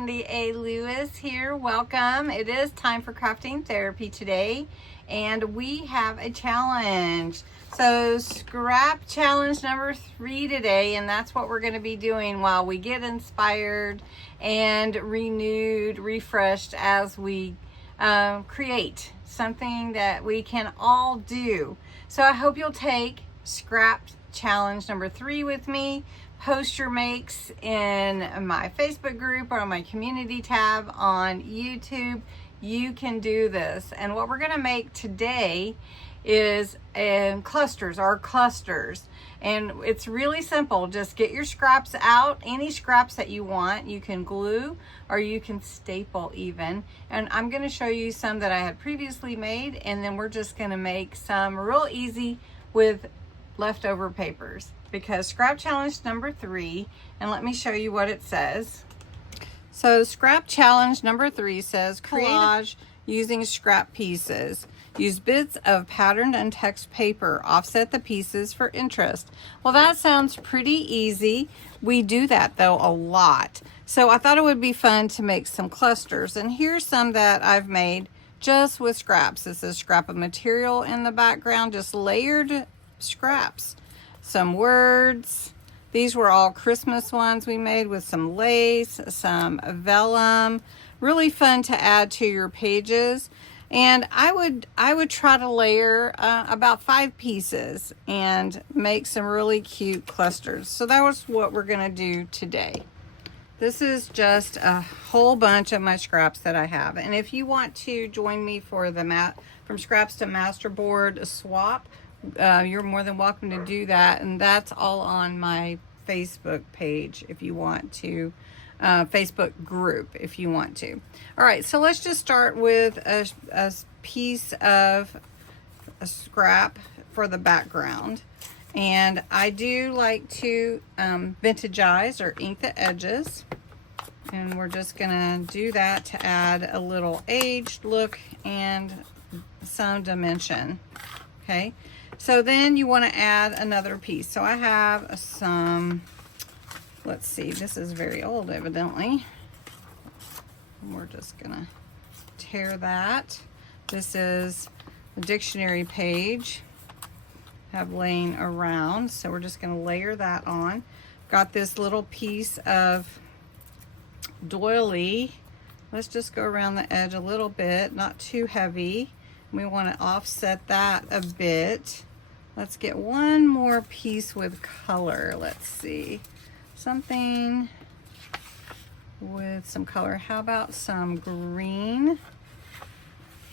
Linktr.ee Lewis here. Welcome. It is time for crafting therapy today, and we have a challenge. So scrap challenge number 3 today, and that's what we're going to be doing while we get inspired and renewed, refreshed as we create something that we can all do. So I hope you'll take scrap challenge number 3 with me. Post your makes in my Facebook group or on my community tab on YouTube. You can do this. And what we're going to make today is clusters. And it's really simple. Just get your scraps out, any scraps that you want. You can glue or you can staple even. And I'm going to show you some that I had previously made, and then we're just going to make some real easy with leftover papers, because scrap challenge number 3, and let me show you what it says. So scrap challenge number 3 says collage using scrap pieces. Use bits of patterned and text paper. Offset the pieces for interest. Well, that sounds pretty easy. We do that though a lot. So I thought it would be fun to make some clusters, and here's some that I've made just with scraps. This is scrap of material in the background, just layered scraps. Some words. These were all Christmas ones we made with some lace, some vellum. Really fun to add to your pages. And I would try to layer about 5 pieces and make some really cute clusters. So that was what we're going to do today. This is just a whole bunch of my scraps that I have. And if you want to join me for the From Scraps to Masterboard swap, you're more than welcome to do that, and that's all on my Facebook page if you want to, Facebook group if you want to. All right, so let's just start with a piece of a scrap for the background, and I do like to vintagize or ink the edges, and we're just gonna do that to add a little aged look and some dimension. Okay. So then you want to add another piece. So I have some, let's see, this is very old evidently. We're just going to tear that. This is a dictionary page I have laying around. So we're just going to layer that on. Got this little piece of doily. Let's just go around the edge a little bit, not too heavy. We want to offset that a bit. Let's get one more piece with color. Let's see. Something with some color. How about some green?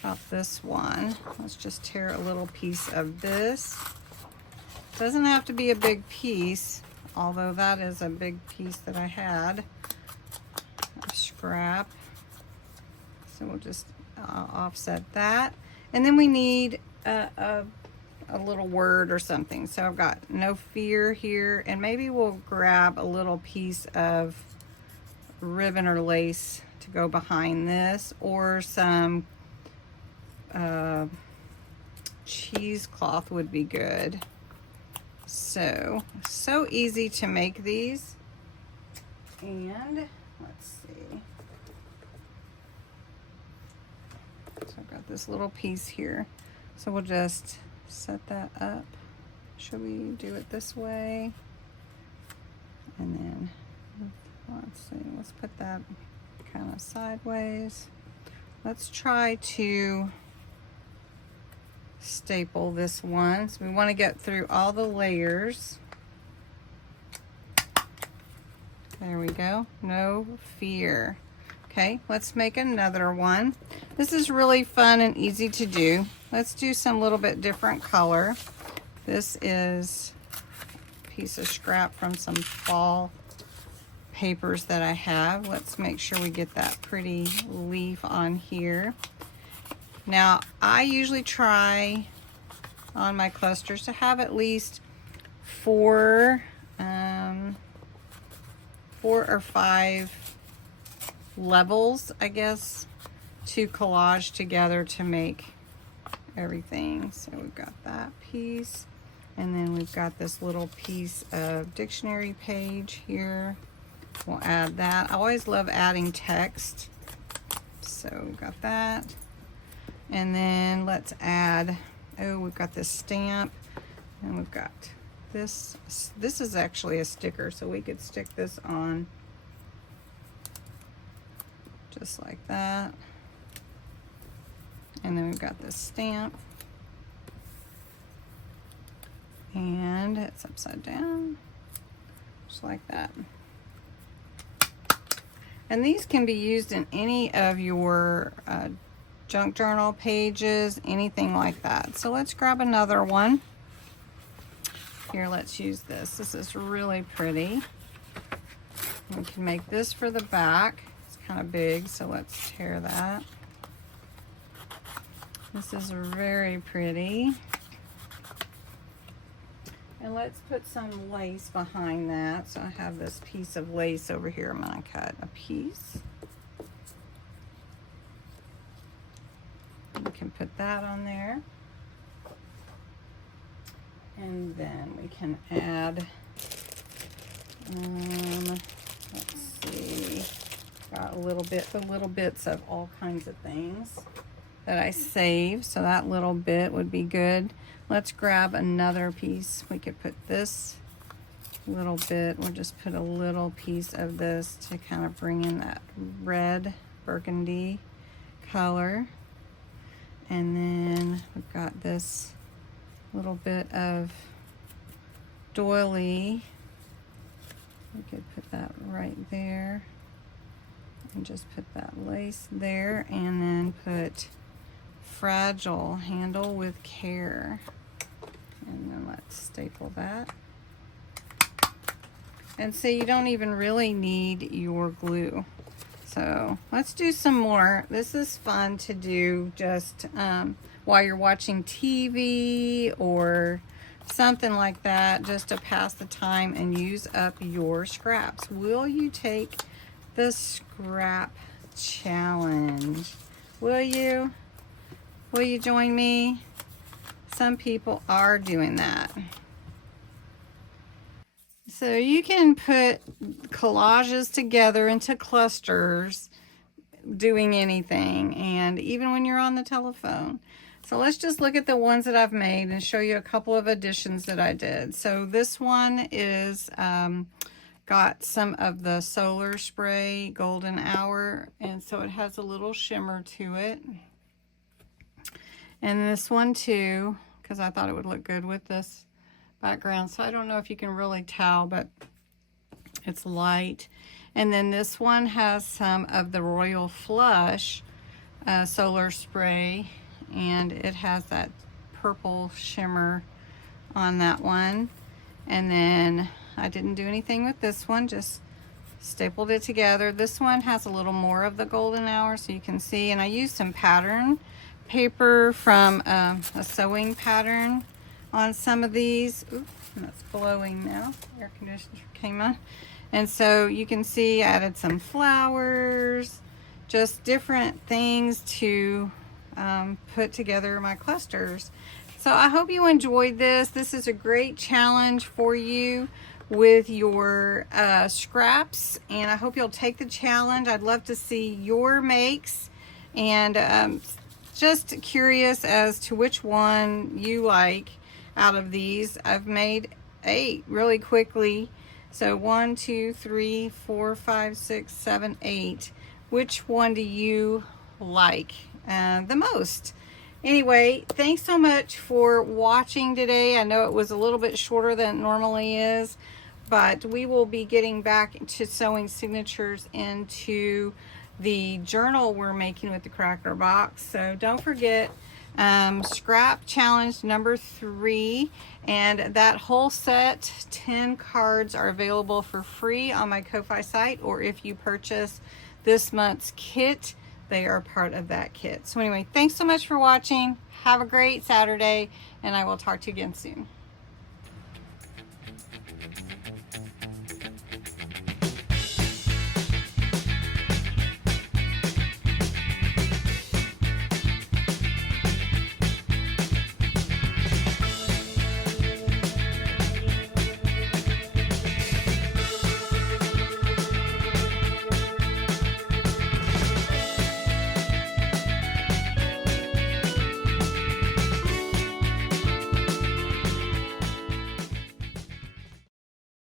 How about this one? Let's just tear a little piece of this. Doesn't have to be a big piece, although that is a big piece that I had. A scrap. So we'll just offset that. And then we need a little word or something. So I've got no fear here, and maybe we'll grab a little piece of ribbon or lace to go behind this, or some cheesecloth would be good. So easy to make these. And let's see. So I've got this little piece here. So we'll just set that up. Should we do it this way? And then let's see, let's put that kind of sideways. Let's try to staple this one. So we want to get through all the layers. There we go. No fear. Okay, let's make another one. This is really fun and easy to do. Let's do some little bit different color. This is a piece of scrap from some fall papers that I have. Let's make sure we get that pretty leaf on here. Now, I usually try on my clusters to have at least 4 or 5 levels, I guess, to collage together to make everything. So we've got that piece, and then we've got this little piece of dictionary page here. We'll add that. I always love adding text. So we've got that. And then let's add, oh, we've got this stamp, and we've got this. This is actually a sticker, so we could stick this on just like that. And then we've got this stamp. And it's upside down, just like that. And these can be used in any of your junk journal pages, anything like that. So let's grab another one. Here, let's use this. This is really pretty. We can make this for the back. It's kind of big, so let's tear that. This is very pretty. And let's put some lace behind that. So I have this piece of lace over here. I'm going to cut a piece. We can put that on there. And then we can add, let's see, got a little bit, the little bits of all kinds of things that I saved. So that little bit would be good. Let's grab another piece. We could put this little bit, we'll just put a little piece of this to kind of bring in that red burgundy color. And then we've got this little bit of doily. We could put that right there and just put that lace there, and then put fragile, handle with care. And then let's staple that. And so you don't even really need your glue. So let's do some more. This is fun to do just while you're watching TV or something like that, just to pass the time and use up your scraps. Will you take the scrap challenge? Will you? Will you join me? Some people are doing that. So you can put collages together into clusters doing anything, and even when you're on the telephone. So let's just look at the ones that I've made and show you a couple of additions that I did. So this one is got some of the Solar Spray Golden Hour, and so it has a little shimmer to it. And this one too, because I thought it would look good with this background. So I don't know if you can really tell, but it's light. And then this one has some of the Royal Flush Solar Spray, and it has that purple shimmer on that one. And then I didn't do anything with this one, just stapled it together. This one has a little more of the Golden Hour, so you can see. And I used some pattern paper from a sewing pattern on some of these. Oops, that's blowing now. Air conditioner came on. And so you can see I added some flowers, just different things to put together my clusters. So I hope you enjoyed this. This is a great challenge for you with your scraps, and I hope you'll take the challenge. I'd love to see your makes, and just curious as to which one you like out of these. I've made 8 really quickly. So 1, 2, 3, 4, 5, 6, 7, 8. Which one do you like the most? Anyway, thanks so much for watching today. I know it was a little bit shorter than it normally is, but we will be getting back to sewing signatures into the journal we're making with the Cracker Box. So don't forget, scrap challenge number 3, and that whole set, 10 cards, are available for free on my Ko-Fi site, or if you purchase this month's kit, they are part of that kit. So anyway, thanks so much for watching. Have a great Saturday, and I will talk to you again soon.